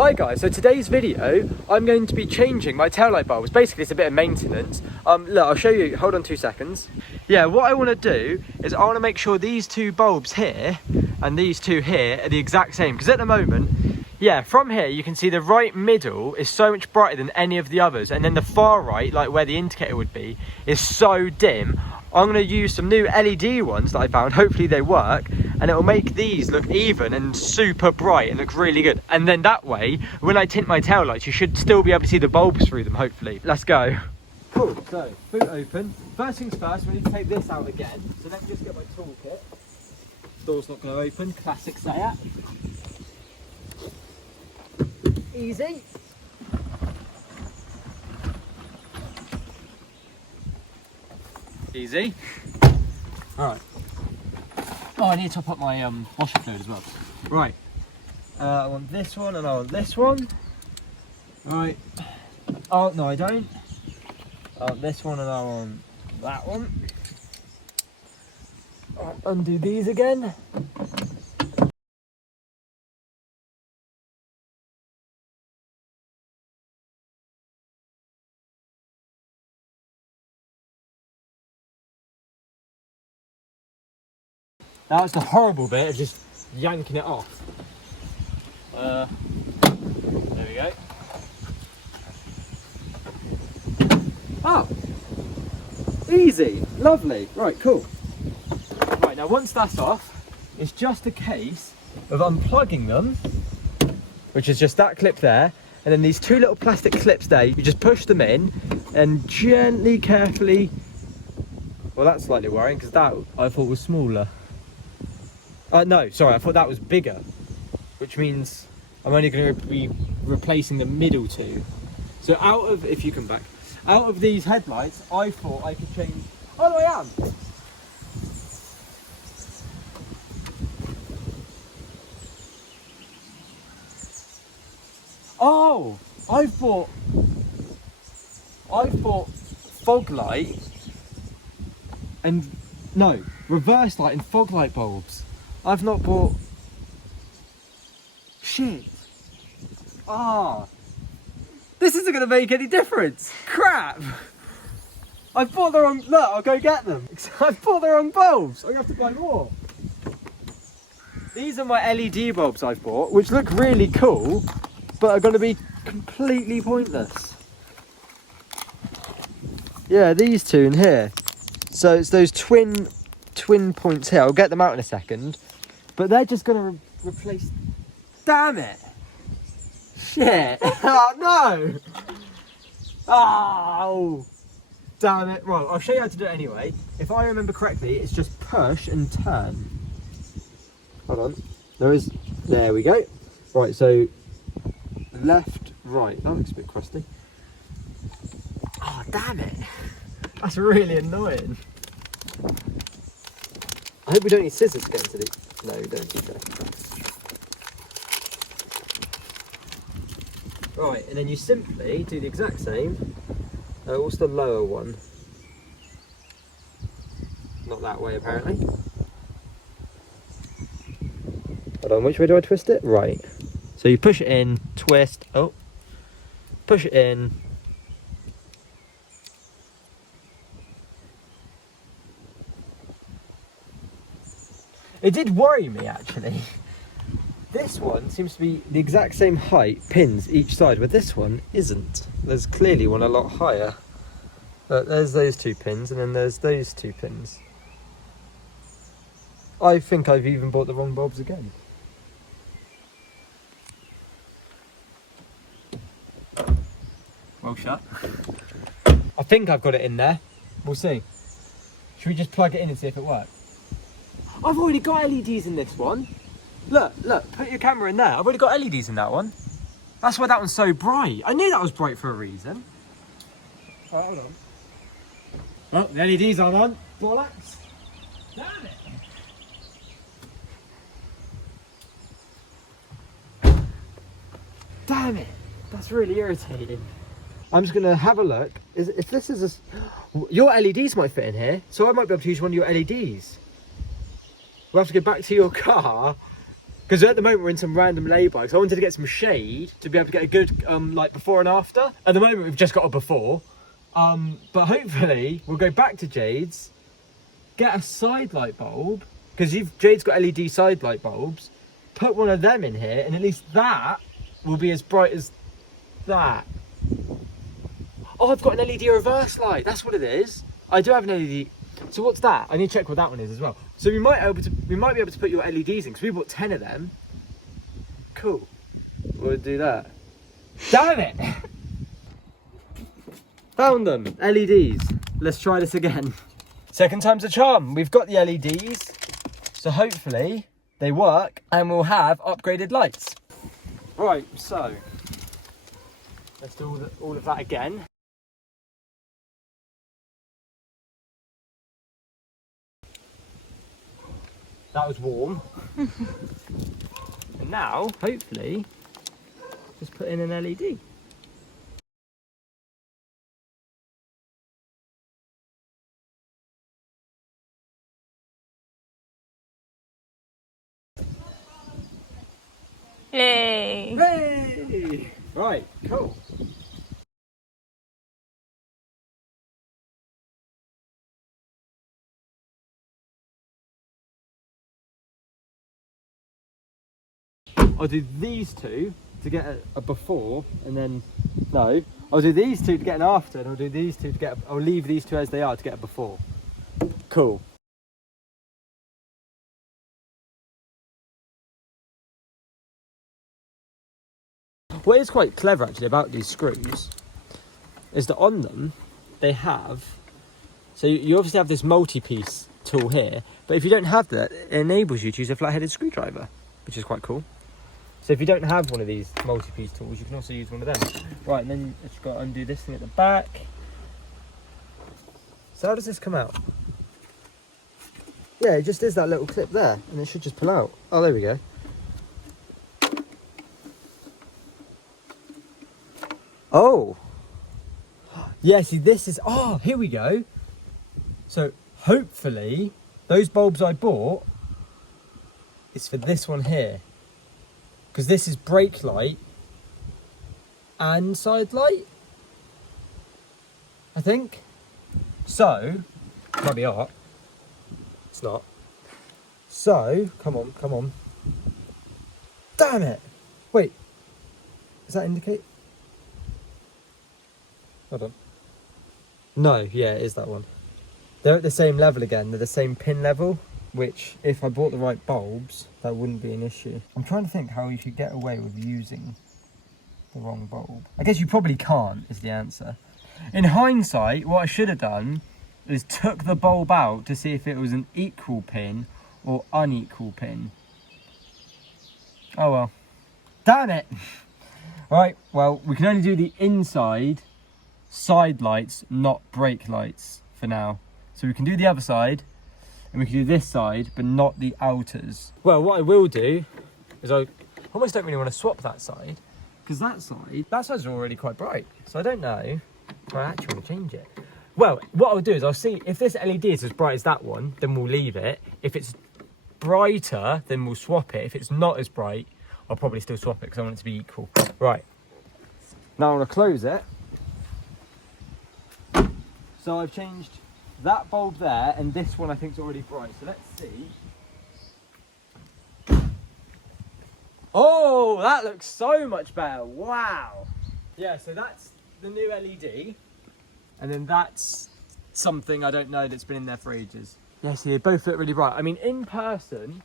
Hi guys, so today's video I'm going to be changing my taillight bulbs. Basically it's a bit of maintenance. Look, I'll show you, hold on 2 seconds. Yeah, what I want to do is I want to make sure these two bulbs here and these two here are the exact same, because at the moment, yeah, from here you can see the right middle is so much brighter than any of the others, and then the far right, like where the indicator would be, is so dim. I'm going to use some new LED ones that I found, hopefully they work, and it will make these look even and super bright and look really good. And then that way, when I tint my taillights, you should still be able to see the bulbs through them, hopefully. Let's go. Cool, so boot open. First things first, we need to take this out again. So let me just get my toolkit. Door's not going to open, classic Seat. Easy. Easy. Alright. Oh, I need to top up my washer fluid as well. Right. I want this one and I want this one. Right. Oh, no I don't. I want this one and I want that one. Right, undo these again. That was the horrible bit of just yanking it off. There we go. Oh! Easy! Lovely! Right, cool. Right, now once that's off, it's just a case of unplugging them, which is just that clip there, and then these two little plastic clips there, you just push them in and gently, carefully... Well, that's slightly worrying because that I thought was smaller. No, sorry, I thought that was bigger, which means I'm only going to be replacing the middle two. So out of, if you come back, out of these headlights, I thought I could change... Oh, no, I am! Oh! I've bought fog light and... No, reverse light and fog light bulbs. I've not bought... Shit. Ah. This isn't going to make any difference. Crap. I bought the wrong... Look, I'll go get them. I bought the wrong bulbs. I'm going to have to buy more. These are my LED bulbs I've bought, which look really cool, but are going to be completely pointless. Yeah, these two in here. So it's those twin points here. I'll get them out in a second. But they're just going to replace... Damn it! Shit! Oh, no! Oh! Damn it. Right, I'll show you how to do it anyway. If I remember correctly, it's just push and turn. Hold on. There we go. Right, so... Left, right. That looks a bit crusty. Oh, damn it! That's really annoying. I hope we don't need scissors to get into these. No, we don't. Okay. Right, and then you simply do the exact same. What's the lower one? Not that way, apparently. Hold on, which way do I twist it? Right. So you push it in, twist. Oh. Push it in. It did worry me, actually. This one seems to be the exact same height, pins each side, but this one isn't. There's clearly one a lot higher. But there's those two pins, and then there's those two pins. I think I've even bought the wrong bulbs again. Well shut. I think I've got it in there. We'll see. Should we just plug it in and see if it works? I've already got LEDs in this one. Look, put your camera in there. I've already got LEDs in that one. That's why that one's so bright. I knew that was bright for a reason. Alright, hold on. Oh, the LEDs aren't on. Bollocks. Damn it. Damn it. That's really irritating. I'm just going to have a look. If this is your LEDs might fit in here, so I might be able to use one of your LEDs. We'll have to go back to your car Because at the moment we're in some random lay-by, so I wanted to get some shade to be able to get a good like before and after. At the moment we've just got a before, but hopefully we'll go back to Jade's, get a side light bulb, because Jade's got LED side light bulbs, put one of them in here, and at least that will be as bright as that. Oh, I've got an LED reverse light, that's what it is. I do have an LED. So what's that? I need to check what that one is as well. So we might be able to put your LEDs in, because we bought 10 of them. Cool. We'll do that. Damn it! Found them. LEDs. Let's try this again. Second time's a charm. We've got the LEDs. So hopefully they work and we'll have upgraded lights. Right, so let's do all of that again. That was warm. And now, hopefully, just put in an LED. Yay! Hey! Right, cool. I'll do these two to get a before, and then, no, I'll do these two to get an after, and I'll do these two to get I'll leave these two as they are to get a before. Cool. What is quite clever actually about these screws is that on them they have, so you obviously have this multi-piece tool here, but if you don't have that, it enables you to use a flat-headed screwdriver, which is quite cool. So if you don't have one of these multi-piece tools, you can also use one of them. Right, and then you just got to undo this thing at the back. So how does this come out? Yeah, it just is that little clip there, and it should just pull out. Oh, there we go. Oh. Yeah, see this is, oh, here we go. So hopefully those bulbs I bought is for this one here. Because this is brake light and side light, I think. So, might be art. It's not. So, come on, come on. Damn it! Wait, does that indicate? Hold on. No, yeah, it is that one. They're at the same level again. They're the same pin level. Which, if I bought the right bulbs, that wouldn't be an issue. I'm trying to think how you could get away with using the wrong bulb. I guess you probably can't, is the answer. In hindsight, what I should have done is took the bulb out to see if it was an equal pin or unequal pin. Oh well. Damn it! Right, well, we can only do the inside side lights, not brake lights for now. So we can do the other side, and we can do this side, but not the outers. Well, what I will do is I almost don't really want to swap that side, because that side's already quite bright. So I don't know if I actually want to change it. Well, what I'll do is I'll see if this LED is as bright as that one, then we'll leave it. If it's brighter, then we'll swap it. If it's not as bright, I'll probably still swap it because I want it to be equal. Right, now I want to close it. So I've changed that bulb there, and this one I think is already bright. So let's see. Oh, that looks so much better. Wow. Yeah, so that's the new LED. And then that's something I don't know that's been in there for ages. Yeah, so they both look really bright. I mean, in person,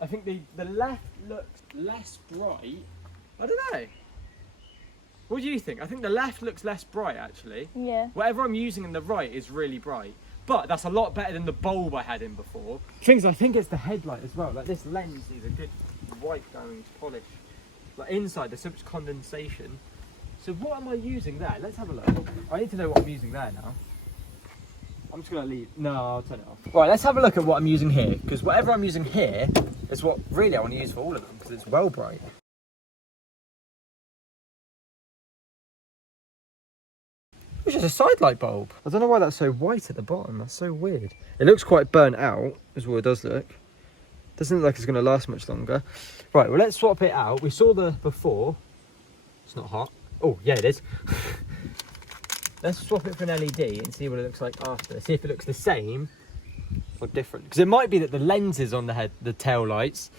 I think the left looks less bright. I don't know. What do you think? I think the left looks less bright, actually. Yeah. Whatever I'm using in the right is really bright. But that's a lot better than the bulb I had in before. Things, I think it's the headlight as well. Like, this lens needs a good white going polish. Like, inside there's so much condensation. So what am I using there? Let's have a look. I need to know what I'm using there now. I'm just gonna leave. No, I'll turn it off. Right, let's have a look at what I'm using here. Because whatever I'm using here is what really I want to use for all of them, because it's well bright. It's just a side light bulb. I don't know why that's so white at the bottom. That's so weird. It looks quite burnt out, is what it does look. Doesn't look like it's going to last much longer. Right, well, let's swap it out. We saw the before. It's not hot. Oh, yeah, it is. Let's swap it for an LED and see what it looks like after. See if it looks the same or different. Because it might be that the lenses on the tail lights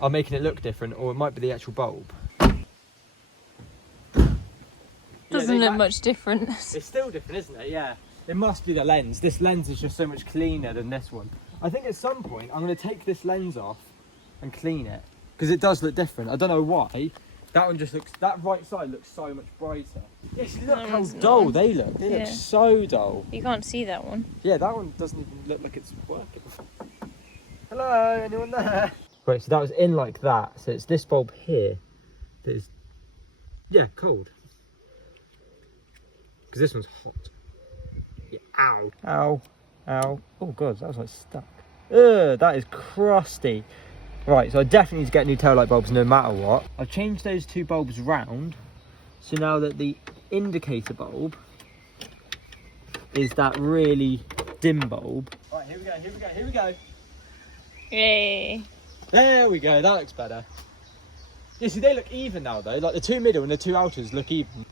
are making it look different, or it might be the actual bulb. Doesn't look much different. It's still different, isn't it? Yeah. It must be the lens. This lens is just so much cleaner than this one. I think at some point I'm going to take this lens off and clean it, because it does look different. I don't know why. That one just looks, that right side looks so much brighter. Yes, look how dull they look. They look so dull. You can't see that one. Yeah, that one doesn't even look like it's working. Hello, anyone there? Right, so that was in like that. So it's this bulb here that is, yeah, cold. Because this one's hot. Yeah, ow. Ow. Ow. Oh god, that was like stuck. Ugh, that is crusty. Right, so I definitely need to get new taillight bulbs no matter what. I've changed those two bulbs round. So now that the indicator bulb is that really dim bulb. Right, here we go, here we go, here we go. Yay. There we go, that looks better. Yeah, see, they look even now though. Like the two middle and the two outers look even.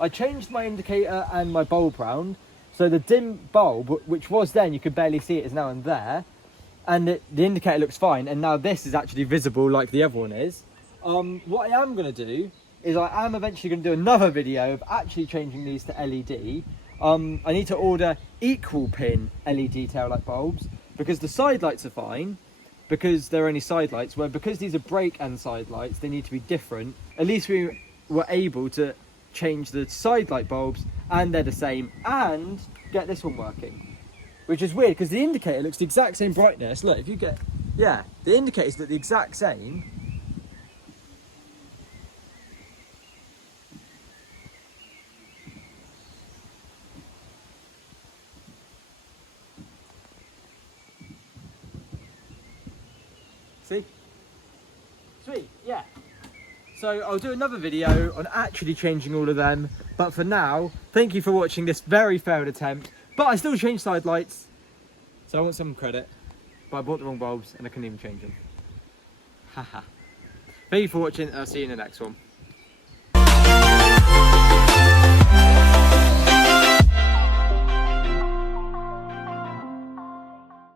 I changed my indicator and my bulb round. So the dim bulb, which was then, you could barely see it, is now in there. And the indicator looks fine. And now this is actually visible like the other one is. What I am going to do is I am eventually going to do another video of actually changing these to LED. I need to order equal pin LED taillight bulbs, because the side lights are fine, because they're only side lights, where because these are brake and side lights, they need to be different. At least we were able to change the side light bulbs and they're the same, and get this one working, which is weird because the indicator looks the exact same brightness. Look, if you get, yeah, the indicators look the exact same. See? Sweet, yeah. So I'll do another video on actually changing all of them. But for now, thank you for watching this very failed attempt. But I still changed side lights. So I want some credit. But I bought the wrong bulbs and I couldn't even change them. Haha. Thank you for watching and I'll see you in the next one.